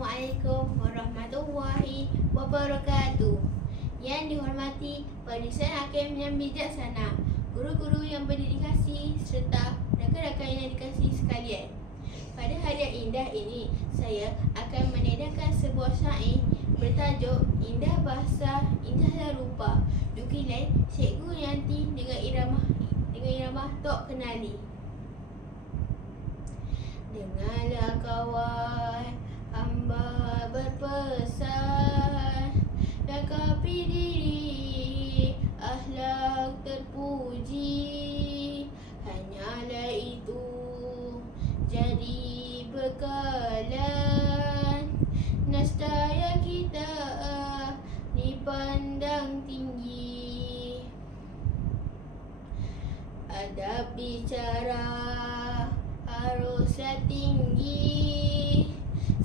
Assalamualaikum warahmatullahi wabarakatuh. Yang dihormati Penisain Hakim yang bijaksana, guru-guru yang berdedikasi serta rakan-rakan yang dikasihi sekalian. Pada hari yang indah ini, saya akan menedakan sebuah syair bertajuk Indah Bahasa, Indahlah Rupa, nukilan Cikgu Yanti dengan irama Tok Kenali. Dengarlah kawan, hamba berpesan, lengkapi diri, akhlak terpuji. Hanyalah itu jadi bekalan, nescaya kita dipandang tinggi. Adab bicara haruslah tinggi,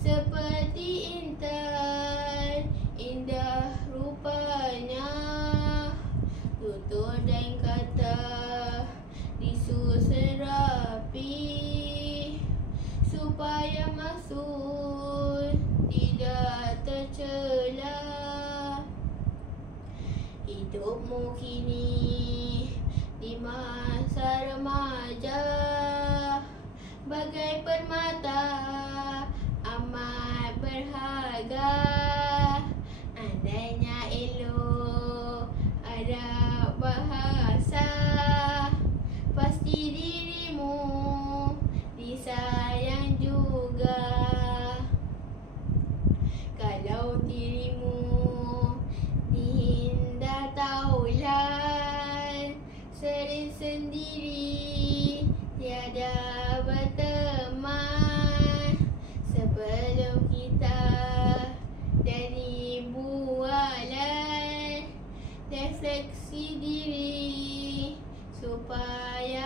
seperti intan indah rupanya. Tutur dan kata disusun rapi, supaya maksud tidak tercela. Hidupmu kini di masa remaja, bagai permata amat berharga. Andainya elok adab bahasa, pasti dirimu disayang juga. Kalau dirimu dihina taulan, sering sendiri tiada berteman. Sebelum kita dari bualan, refleksi diri supaya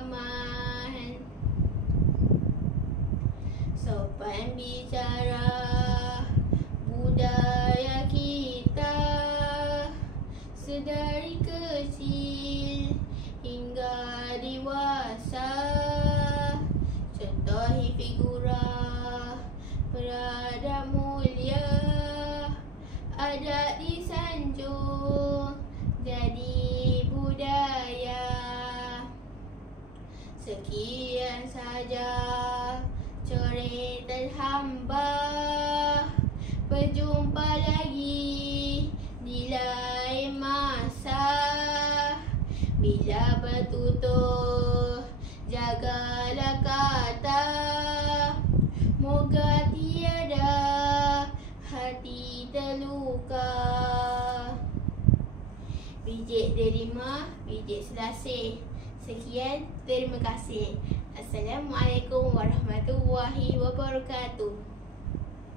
aman. Sopan bicara budaya kita, sedari kecil hingga dewasa. Contohi figura beradab mulia, adat disanjung jadi budaya. Sekian saja coretan hamba, berjumpa lagi di lain masa. Bila bertutur jagalah kata, moga tiada hati terluka. Bijik derima, bijik selasih. Sekian, terima kasih. Assalamualaikum warahmatullahi wabarakatuh.